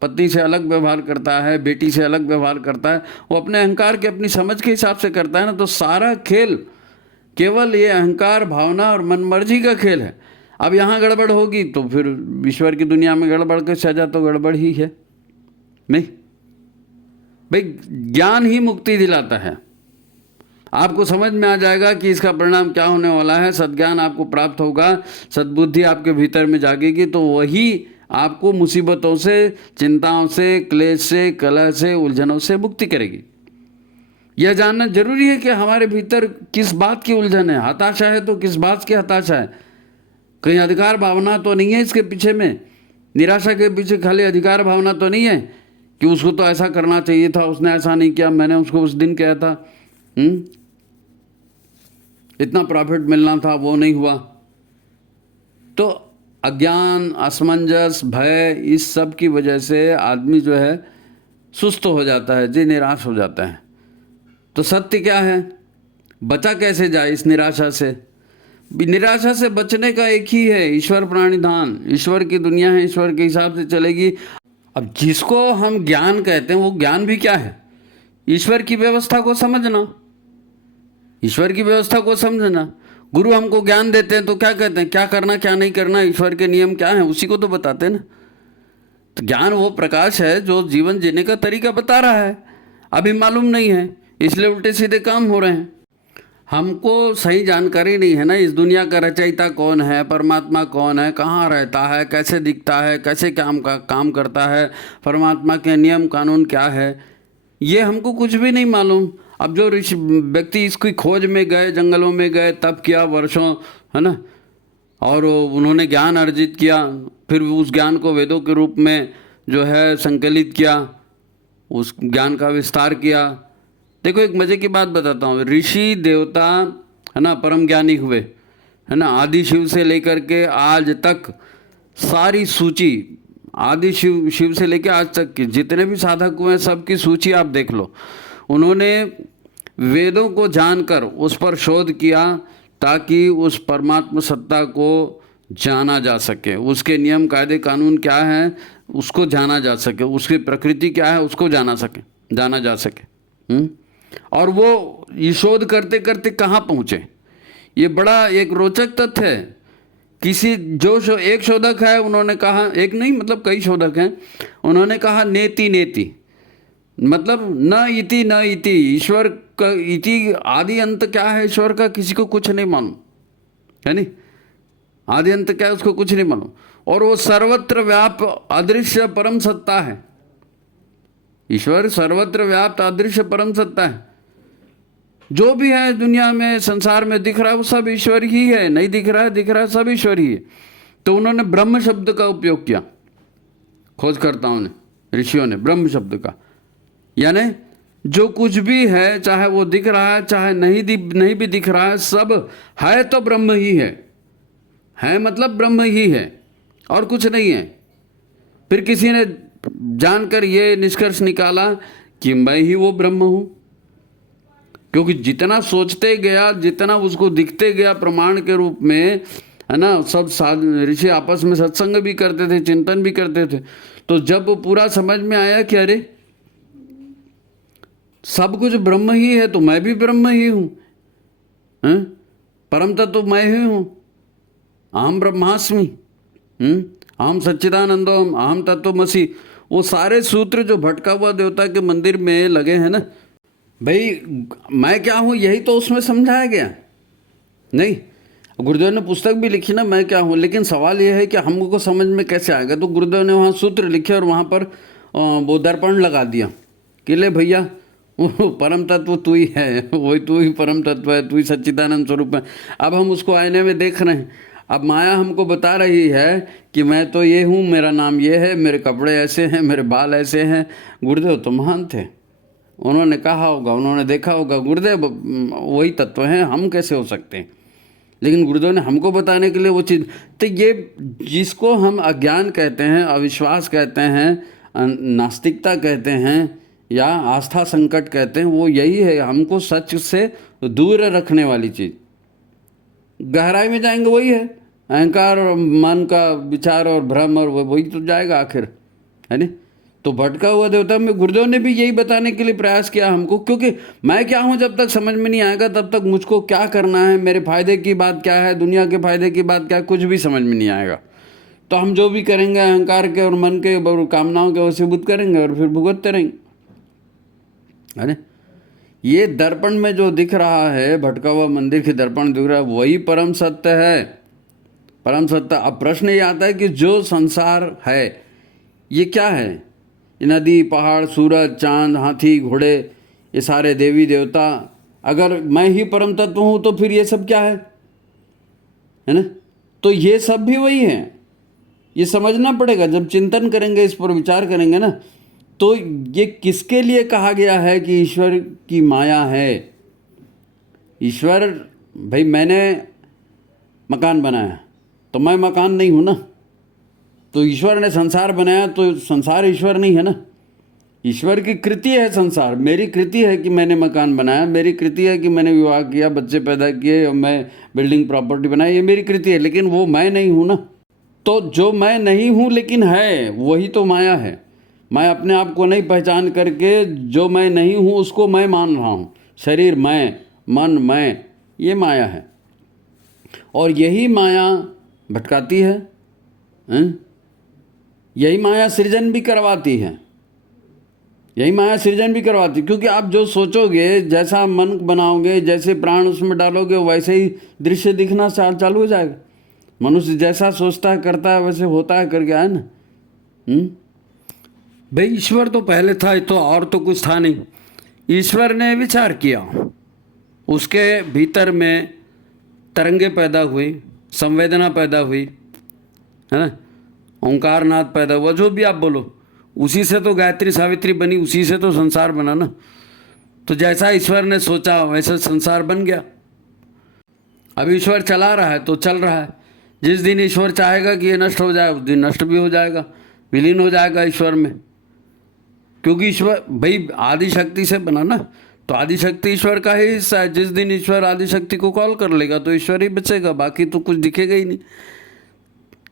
पति से अलग व्यवहार करता है, बेटी से अलग व्यवहार करता है, वो अपने अहंकार के, अपनी समझ के हिसाब से करता है ना। तो सारा खेल केवल ये अहंकार, भावना और मनमर्जी का खेल है। अब यहाँ गड़बड़ होगी तो फिर ईश्वर की दुनिया में गड़बड़ की सजा तो गड़बड़ ही है। नहीं भाई, ज्ञान ही मुक्ति दिलाता है। आपको समझ में आ जाएगा कि इसका परिणाम क्या होने वाला है, सद्ज्ञान आपको प्राप्त होगा, सद्बुद्धि आपके भीतर में जागेगी, तो वही आपको मुसीबतों से, चिंताओं से, क्लेश से, कलह से, उलझनों से मुक्ति करेगी। यह जानना जरूरी है कि हमारे भीतर किस बात की उलझन है। हताशा है तो किस बात की हताशा है, कहीं अधिकार भावना तो नहीं है इसके पीछे में। निराशा के पीछे खाली अधिकार भावना तो नहीं है कि उसको तो ऐसा करना चाहिए था, उसने ऐसा नहीं किया, मैंने उसको उस दिन कहा था, इतना प्रॉफिट मिलना था वो नहीं हुआ। तो अज्ञान, असमंजस, भय, इस सब की वजह से आदमी जो है सुस्त हो जाता है जी, निराश हो जाता है। तो सत्य क्या है, बचा कैसे जाए इस निराशा से। निराशा से बचने का एक ही है, ईश्वर प्राणिधान। ईश्वर की दुनिया है, ईश्वर के हिसाब से चलेगी। अब जिसको हम ज्ञान कहते हैं वो ज्ञान भी क्या है, ईश्वर की व्यवस्था को समझना, ईश्वर की व्यवस्था को समझना। गुरु हमको ज्ञान देते हैं तो क्या कहते हैं, क्या करना क्या नहीं करना, ईश्वर के नियम क्या हैं, उसी को तो बताते हैं ना। तो ज्ञान वो प्रकाश है जो जीवन जीने का तरीका बता रहा है। अभी मालूम नहीं है इसलिए उल्टे सीधे काम हो रहे हैं। हमको सही जानकारी नहीं है ना, इस दुनिया का रचयिता कौन है, परमात्मा कौन है, कहाँ रहता है, कैसे दिखता है, कैसे काम करता है, परमात्मा के नियम कानून क्या है, ये हमको कुछ भी नहीं मालूम। अब जो ऋषि व्यक्ति इसकी खोज में गए, जंगलों में गए, तप किया वर्षों, है ना, और उन्होंने ज्ञान अर्जित किया, फिर उस ज्ञान को वेदों के रूप में जो है संकलित किया, उस ज्ञान का विस्तार किया। देखो एक मज़े की बात बताता हूँ, ऋषि देवता, है ना, परम ज्ञानी हुए, है ना, आदि शिव से लेकर के आज तक सारी सूची, आदि शिव से लेकर आज तक की जितने भी साधक हुए हैं सबकी सूची आप देख लो। उन्होंने वेदों को जानकर उस पर शोध किया ताकि उस परमात्मा सत्ता को जाना जा सके, उसके नियम कायदे कानून क्या हैं उसको जाना जा सके, उसकी प्रकृति क्या है उसको जाना जा सके। और वो ये शोध करते करते कहाँ पहुँचे, ये बड़ा एक रोचक तथ्य है। किसी एक शोधक है, उन्होंने कहा, एक नहीं मतलब कई शोधक हैं, उन्होंने कहा नेति नेति, मतलब न इति, ईश्वर का इति आदि अंत क्या है ईश्वर का किसी को कुछ नहीं मालूम, है नहीं, आदि अंत क्या है उसको कुछ नहीं मालूम। और वो सर्वत्र व्याप्त अदृश्य परम सत्ता है, ईश्वर सर्वत्र व्याप्त अदृश्य परम सत्ता है। जो भी है दुनिया में संसार में दिख रहा है वो सब ईश्वर ही है, नहीं दिख रहा है सब ईश्वर ही है। तो उन्होंने ब्रह्म शब्द का उपयोग किया, खोजकर्ताओं ने, ऋषियों ने ब्रह्म शब्द का, यानी जो कुछ भी है, चाहे वो दिख रहा है चाहे नहीं भी दिख रहा है, सब है तो ब्रह्म ही है मतलब ब्रह्म ही है और कुछ नहीं है। फिर किसी ने जानकर ये निष्कर्ष निकाला कि मैं ही वो ब्रह्म हूँ, क्योंकि जितना सोचते गया, जितना उसको दिखते गया प्रमाण के रूप में, है ना, सब ऋषि आपस में सत्संग भी करते थे, चिंतन भी करते थे, तो जब पूरा समझ में आया कि अरे सब कुछ ब्रह्म ही है तो मैं भी ब्रह्म ही हूँ, परम तत्व तो मैं ही हूँ, अहम ब्रह्मास्मि, अहम सच्चिदानंदोम, अहम तत्वमसि, वो सारे सूत्र जो भटका हुआ देवता के मंदिर में लगे हैं ना, भाई मैं क्या हूँ यही तो उसमें समझाया गया नहीं। गुरुदेव ने पुस्तक भी लिखी ना मैं क्या हूँ, लेकिन सवाल यह है कि हमको समझ में कैसे आएगा। तो गुरुदेव ने वहाँ सूत्र लिखे और वहाँ पर वो दर्पण लगा दिया कि ले भैया वो परम तत्व तू ही है, वही तू ही परम तत्व है, तू ही सच्चिदानंद स्वरूप है। अब हम उसको आईने में देख रहे हैं, अब माया हमको बता रही है कि मैं तो ये हूँ, मेरा नाम ये है, मेरे कपड़े ऐसे हैं, मेरे बाल ऐसे हैं। गुरुदेव तो महान थे, उन्होंने कहा होगा, उन्होंने देखा होगा, गुरुदेव वही तत्व हैं, हम कैसे हो सकते हैं। लेकिन गुरुदेव ने हमको बताने के लिए वो चीज़, तो ये जिसको हम अज्ञान कहते हैं, अविश्वास कहते हैं, नास्तिकता कहते हैं या आस्था संकट कहते हैं, वो यही है, हमको सच से दूर रखने वाली चीज़। गहराई में जाएंगे वही है, अहंकार और मन का विचार और भ्रम, और वही तो जाएगा आखिर, है नहीं। तो भटका हुआ देवता में गुरुदेव ने भी यही बताने के लिए प्रयास किया हमको, क्योंकि मैं क्या हूँ जब तक समझ में नहीं आएगा तब तक मुझको क्या करना है, मेरे फायदे की बात क्या है, दुनिया के फायदे की बात क्या है, कुछ भी समझ में नहीं आएगा। तो हम जो भी करेंगे अहंकार के और मन के और कामनाओं के वशीभूत करेंगे और फिर भुगतते रहेंगे, है ना। ये दर्पण में जो दिख रहा है, भटका हुआ मंदिर के दर्पण दिख रहा है, वही परम सत्य है, परम सत्य। अब प्रश्न ये आता है कि जो संसार है ये क्या है, नदी पहाड़ सूरज चांद हाथी घोड़े ये सारे देवी देवता, अगर मैं ही परम तत्व हूँ तो फिर ये सब क्या है ना। तो ये सब भी वही है, ये समझना पड़ेगा। जब चिंतन करेंगे, इस पर विचार करेंगे ना, तो ये किसके लिए कहा गया है कि ईश्वर की माया है। ईश्वर, भाई मैंने मकान बनाया तो मैं मकान नहीं हूँ ना, तो ईश्वर ने संसार बनाया तो संसार ईश्वर नहीं है ना। ईश्वर की कृति है संसार, मेरी कृति है कि मैंने मकान बनाया, मेरी कृति है कि मैंने विवाह किया, बच्चे पैदा किए और मैं बिल्डिंग प्रॉपर्टी बनाई, ये मेरी कृति है, लेकिन वो मैं नहीं हूँ ना। तो जो मैं नहीं हूँ लेकिन है, वही तो माया है। मैं अपने आप को नहीं पहचान करके जो मैं नहीं हूँ उसको मैं मान रहा हूँ, शरीर मैं, मन मैं, ये माया है। और यही माया भटकाती है, यही माया सृजन भी करवाती है। यही माया सृजन भी करवाती, क्योंकि आप जो सोचोगे, जैसा मन बनाओगे, जैसे प्राण उसमें डालोगे, वैसे ही दृश्य दिखना चालू हो जाएगा। मनुष्य जैसा सोचता है करता है वैसे होता है, कर गया है ना। भाई ईश्वर तो पहले था, तो और तो कुछ था नहीं। ईश्वर ने विचार किया, उसके भीतर में तरंगे पैदा हुई, संवेदना पैदा हुई, है ना, ओंकारनाद पैदा हुआ, जो भी आप बोलो, उसी से तो गायत्री सावित्री बनी, उसी से तो संसार बना ना। तो जैसा ईश्वर ने सोचा वैसा संसार बन गया। अब ईश्वर चला रहा है तो चल रहा है। जिस दिन ईश्वर चाहेगा कि ये नष्ट हो जाए, उस दिन नष्ट भी हो जाएगा, विलीन हो जाएगा ईश्वर में। क्योंकि ईश्वर भाई आदि शक्ति से बना ना, तो आदि शक्ति ईश्वर का ही हिस्सा है। जिस दिन ईश्वर आदि शक्ति को कॉल कर लेगा तो ईश्वर ही बचेगा, बाकी तो कुछ दिखेगा ही नहीं।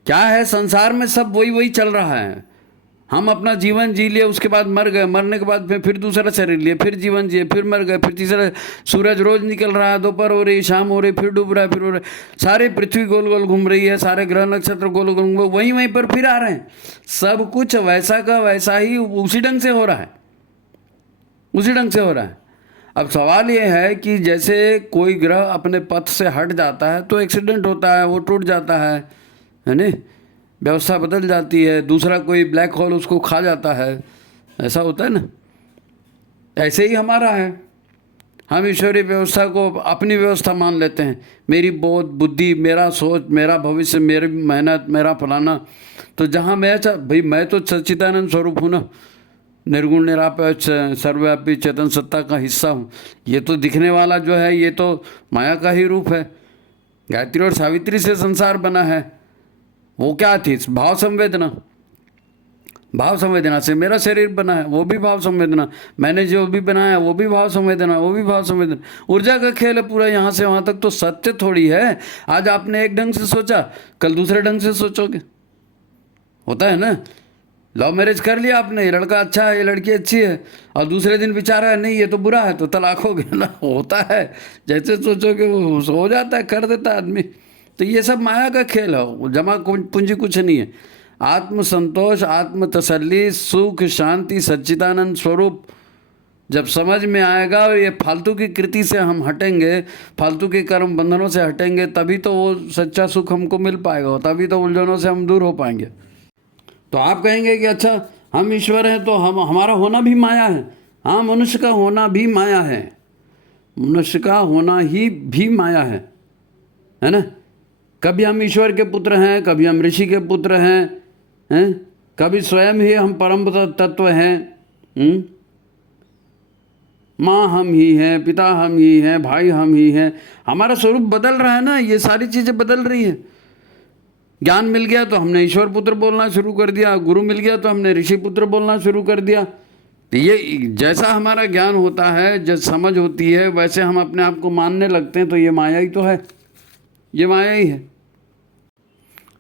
क्या है, संसार में सब वही वही चल रहा है। हम अपना जीवन जी लिए, उसके बाद मर गए, मरने के बाद फिर दूसरा शरीर लिए, फिर जीवन जिए, फिर मर गए, फिर तीसरा। सूरज रोज निकल रहा है, दोपहर हो रही, शाम हो रही, फिर डूब रहा है, फिर हो रहा है। सारे पृथ्वी गोल गोल घूम रही है, सारे ग्रह नक्षत्र गोल गोल घूम, वहीं वहीं पर फिर आ रहे हैं। सब कुछ वैसा का वैसा ही उसी ढंग से हो रहा है, उसी ढंग से हो रहा है। अब सवाल ये है कि जैसे कोई ग्रह अपने पथ से हट जाता है तो एक्सीडेंट होता है, वो टूट जाता है ना, व्यवस्था बदल जाती है, दूसरा कोई ब्लैक होल उसको खा जाता है, ऐसा होता है ना। ऐसे ही हमारा है, हम ईश्वरीय व्यवस्था को अपनी व्यवस्था मान लेते हैं। मेरी बोध बुद्धि, मेरा सोच, मेरा भविष्य, मेरी मेहनत, मेरा फलाना। तो जहाँ भाई मैं तो सच्चिदानंद स्वरूप हूँ ना, निर्गुण निरापय सर्वव्यापी चेतन सत्ता का हिस्सा हूँ। ये तो दिखने वाला जो है ये तो माया का ही रूप है। गायत्री और सावित्री से संसार बना है। वो क्या थी, भाव संवेदना, भाव संवेदना से मेरा शरीर बना है, वो भी भाव संवेदना। मैंने जो भी बनाया वो भी भाव संवेदना, वो भी भाव संवेदना। ऊर्जा का खेल है पूरा, यहाँ से वहाँ तक। तो सत्य थोड़ी है, आज आपने एक ढंग से सोचा, कल दूसरे ढंग से सोचोगे। होता है ना, लव मैरिज कर लिया आपने, ये लड़का अच्छा है, ये लड़की अच्छी है, और दूसरे दिन विचार है नहीं ये तो बुरा है, तो तलाक हो गया ना। होता है, जैसे सोचोगे वो हो जाता है, कर देता है आदमी। तो ये सब माया का खेल है, जमा पूंजी कुछ नहीं है। आत्म संतोष, आत्म तसल्ली, सुख, शांति, सच्चिदानंद स्वरूप जब समझ में आएगा, ये फालतू की कृति से हम हटेंगे, फालतू के कर्म बंधनों से हटेंगे, तभी तो वो सच्चा सुख हमको मिल पाएगा, तभी तो उलझनों से हम दूर हो पाएंगे। तो आप कहेंगे कि अच्छा हम ईश्वर हैं तो हमारा होना भी माया है। हाँ, मनुष्य का होना भी माया है, मनुष्य का होना ही भी माया है ना। कभी हम ईश्वर के पुत्र हैं, कभी हम ऋषि के पुत्र हैं, कभी स्वयं ही हम परम तत्व हैं। माँ हम ही हैं, पिता हम ही हैं, भाई हम ही हैं। हमारा स्वरूप बदल रहा है ना, ये सारी चीज़ें बदल रही हैं। ज्ञान मिल गया तो हमने ईश्वर पुत्र बोलना शुरू कर दिया, गुरु मिल गया तो हमने ऋषि पुत्र बोलना शुरू कर दिया। तो ये जैसा हमारा ज्ञान होता है, जब समझ होती है, वैसे हम अपने आप को मानने लगते हैं। तो ये माया ही तो है, ये माया ही है।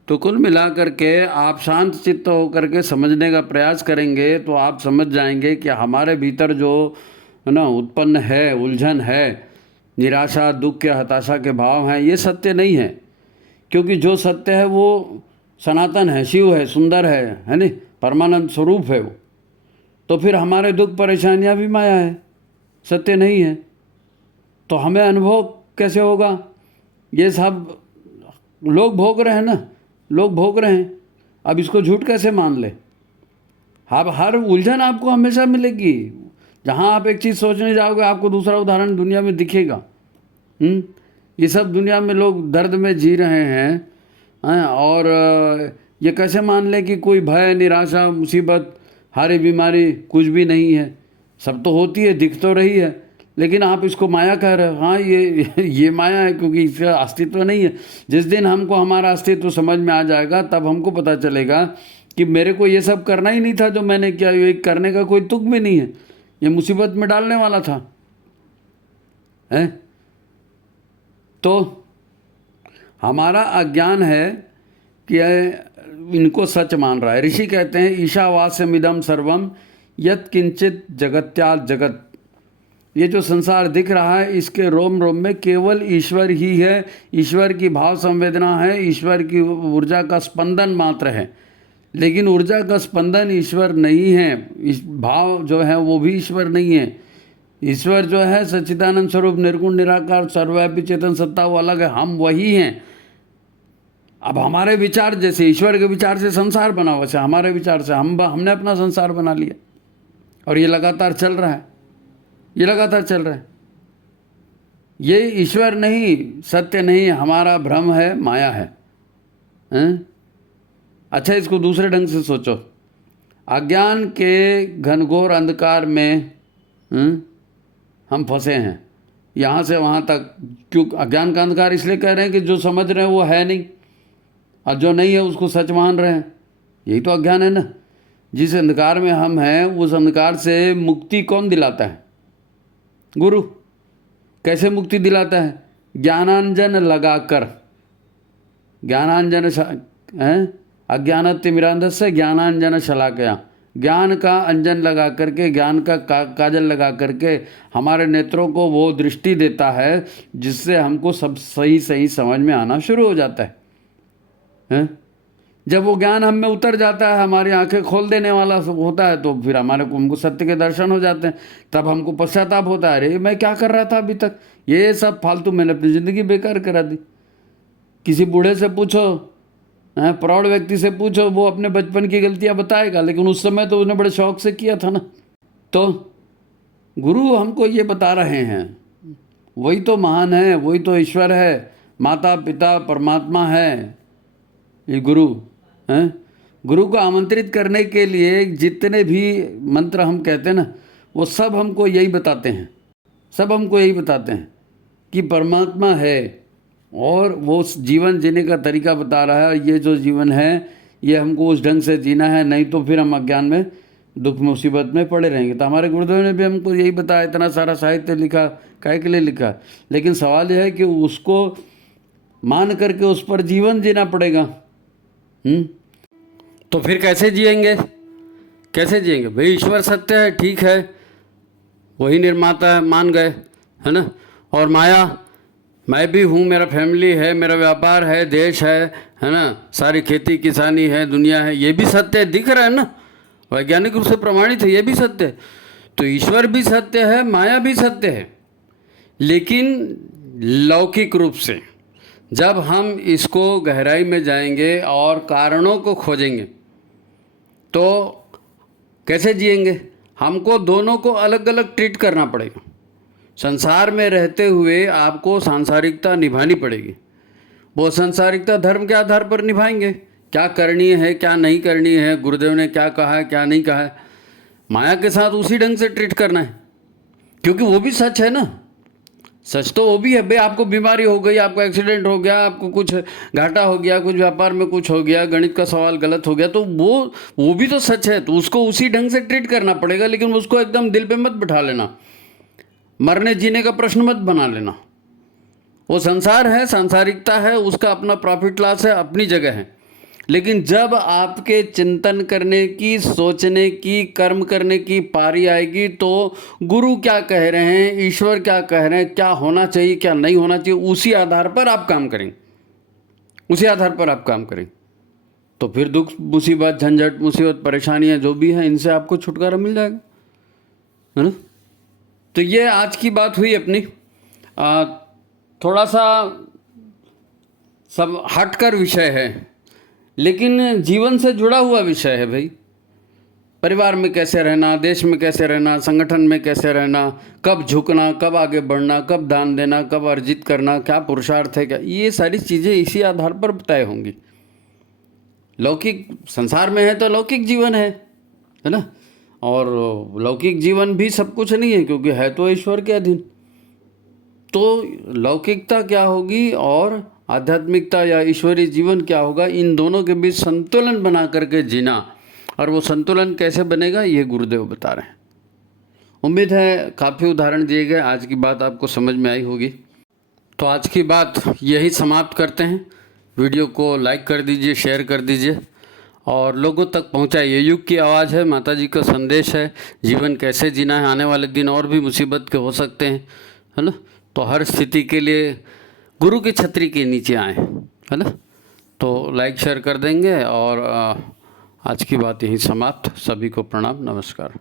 तो कुल मिलाकर के आप शांत चित्त होकर के समझने का प्रयास करेंगे तो आप समझ जाएंगे कि हमारे भीतर जो है ना उत्पन्न है, उलझन है, निराशा, दुख या हताशा के भाव हैं, ये सत्य नहीं है। क्योंकि जो सत्य है वो सनातन है, शिव है, सुंदर है नहीं, परमानंद स्वरूप है वो। तो फिर हमारे दुख परेशानियां भी माया है, सत्य नहीं है। तो हमें अनुभव कैसे होगा? ये सब लोग भोग रहे हैं ना, लोग भोग रहे हैं। अब इसको झूठ कैसे मान ले? अब हर उलझन आपको हमेशा मिलेगी। जहाँ आप एक चीज़ सोचने जाओगे आपको दूसरा उदाहरण दुनिया में दिखेगा। ये सब दुनिया में लोग दर्द में जी रहे हैं और ये कैसे मान लें कि कोई भय, निराशा, मुसीबत, हारी बीमारी कुछ भी नहीं है? सब तो होती है, दिख तो रही है, लेकिन आप इसको माया कह रहे हो। हाँ, ये माया है, क्योंकि इसका अस्तित्व नहीं है। जिस दिन हमको हमारा अस्तित्व समझ में आ जाएगा तब हमको पता चलेगा कि मेरे को ये सब करना ही नहीं था जो मैंने किया। ये करने का कोई तुक भी नहीं है, ये मुसीबत में डालने वाला था है। तो हमारा अज्ञान है कि इनको सच मान रहा है। ऋषि कहते हैं ईशावास्यमिदं सर्वम यत् किंचित जगत्यात् जगत। ये जो संसार दिख रहा है इसके रोम रोम में केवल ईश्वर ही है, ईश्वर की भाव संवेदना है, ईश्वर की ऊर्जा का स्पंदन मात्र है। लेकिन ऊर्जा का स्पंदन ईश्वर नहीं है, इस भाव जो है वो भी ईश्वर नहीं है। ईश्वर जो है सच्चिदानंद स्वरूप, निर्गुण निराकार सर्वव्यापी चेतन सत्ता, वो अलग है, हम वही हैं। अब हमारे विचार जैसे ईश्वर के विचार से संसार बना, वैसे हमारे विचार से हमने अपना संसार बना लिया, और ये लगातार चल रहा है, ये लगातार चल रहा है। ये ईश्वर नहीं, सत्य नहीं, हमारा भ्रम है, माया है, हैं? अच्छा, इसको दूसरे ढंग से सोचो। अज्ञान के घनघोर अंधकार में हम फंसे हैं, यहाँ से वहाँ तक। क्यों अज्ञान का अंधकार? इसलिए कह रहे हैं कि जो समझ रहे हैं वो है नहीं, और जो नहीं है उसको सच मान रहे हैं। यही तो अज्ञान है ना। जिस अंधकार में हम हैं, उस अंधकार से मुक्ति कौन दिलाता है? गुरु। कैसे मुक्ति दिलाता है? ज्ञानांजन लगाकर। ज्ञानांजन है अज्ञानतिमिरांधस्य ज्ञानांजन शलाकया। ज्ञान का अंजन लगा करके, ज्ञान का काजल लगा करके हमारे नेत्रों को वो दृष्टि देता है जिससे हमको सब सही सही समझ में आना शुरू हो जाता है। जब वो ज्ञान हम में उतर जाता है, हमारी आंखें खोल देने वाला होता है, तो फिर हमको सत्य के दर्शन हो जाते हैं। तब हमको पश्चाताप होता है, अरे मैं क्या कर रहा था अभी तक, ये सब फालतू, मैंने अपनी ज़िंदगी बेकार करा दी। किसी बूढ़े से पूछो, प्रौढ़ व्यक्ति से पूछो, वो अपने बचपन की गलतियां बताएगा, लेकिन उस समय तो उसने बड़े शौक से किया था ना। तो गुरु हमको ये बता रहे हैं, वही तो महान है, वही तो ईश्वर है, माता पिता परमात्मा है ये गुरु हैं। गुरु को आमंत्रित करने के लिए जितने भी मंत्र हम कहते हैं ना, वो सब हमको यही बताते हैं, सब हमको यही बताते हैं कि परमात्मा है, और वो जीवन जीने का तरीका बता रहा है। और ये जो जीवन है ये हमको उस ढंग से जीना है, नहीं तो फिर हम अज्ञान में, दुख मुसीबत में पड़े रहेंगे। तो हमारे गुरुदेव ने भी हमको यही बताया, इतना सारा साहित्य लिखा, काहे के लिए लिखा। लेकिन सवाल यह है कि उसको मान करके उस पर जीवन जीना पड़ेगा। तो फिर कैसे जिएंगे, कैसे जिएंगे भाई? ईश्वर सत्य है, ठीक है, वही निर्माता है, मान गए, है ना। और माया, मैं भी हूँ, मेरा फैमिली है, मेरा व्यापार है, देश है ना, सारी खेती किसानी है, दुनिया है, ये भी सत्य है, दिख रहा है ना, वैज्ञानिक रूप से प्रमाणित है, ये भी सत्य है। तो ईश्वर भी सत्य है, माया भी सत्य है। लेकिन लौकिक रूप से जब हम इसको गहराई में जाएंगे और कारणों को खोजेंगे, तो कैसे जिएंगे? हमको दोनों को अलग अलग ट्रीट करना पड़ेगा। संसार में रहते हुए आपको सांसारिकता निभानी पड़ेगी। वो सांसारिकता धर्म के आधार पर निभाएंगे, क्या करनी है क्या नहीं करनी है, गुरुदेव ने क्या कहा है क्या नहीं कहा है। माया के साथ उसी ढंग से ट्रीट करना है, क्योंकि वो भी सच है ना। सच तो वो भी है भाई, आपको बीमारी हो गई, आपको एक्सीडेंट हो गया, आपको कुछ घाटा हो गया, कुछ व्यापार में कुछ हो गया, गणित का सवाल गलत हो गया, तो वो भी तो सच है। तो उसको उसी ढंग से ट्रीट करना पड़ेगा, लेकिन उसको एकदम दिल पे मत बिठा लेना, मरने जीने का प्रश्न मत बना लेना। वो संसार है, सांसारिकता है, उसका अपना प्रॉफिट लॉस है, अपनी जगह है। लेकिन जब आपके चिंतन करने की, सोचने की, कर्म करने की पारी आएगी, तो गुरु क्या कह रहे हैं, ईश्वर क्या कह रहे हैं, क्या होना चाहिए क्या नहीं होना चाहिए, उसी आधार पर आप काम करेंगे, उसी आधार पर आप काम करेंगे। तो फिर दुख मुसीबत, झंझट, मुसीबत, परेशानियां जो भी हैं, इनसे आपको छुटकारा मिल जाएगा, है ना। तो ये आज की बात हुई अपनी, थोड़ा सा सब हटकर विषय है, लेकिन जीवन से जुड़ा हुआ विषय है भाई। परिवार में कैसे रहना, देश में कैसे रहना, संगठन में कैसे रहना, कब झुकना, कब आगे बढ़ना, कब दान देना, कब अर्जित करना, क्या पुरुषार्थ है, क्या, ये सारी चीज़ें इसी आधार पर तय होंगी। लौकिक संसार में है तो लौकिक जीवन है ना। और लौकिक जीवन भी सब कुछ नहीं है, क्योंकि है तो ईश्वर के अधीन। तो लौकिकता क्या होगी और आध्यात्मिकता या ईश्वरीय जीवन क्या होगा, इन दोनों के बीच संतुलन बना करके जीना। और वो संतुलन कैसे बनेगा, ये गुरुदेव बता रहे हैं। उम्मीद है काफ़ी उदाहरण दिए गए, आज की बात आपको समझ में आई होगी। तो आज की बात यही समाप्त करते हैं। वीडियो को लाइक कर दीजिए, शेयर कर दीजिए और लोगों तक पहुंचाइए। युग की आवाज़ है, माता जी का संदेश है, जीवन कैसे जीना है। आने वाले दिन और भी मुसीबत के हो सकते हैं, है ना। तो हर स्थिति के लिए गुरु की छतरी के नीचे आए, है ना। तो लाइक शेयर कर देंगे और आज की बात यही समाप्त। सभी को प्रणाम, नमस्कार।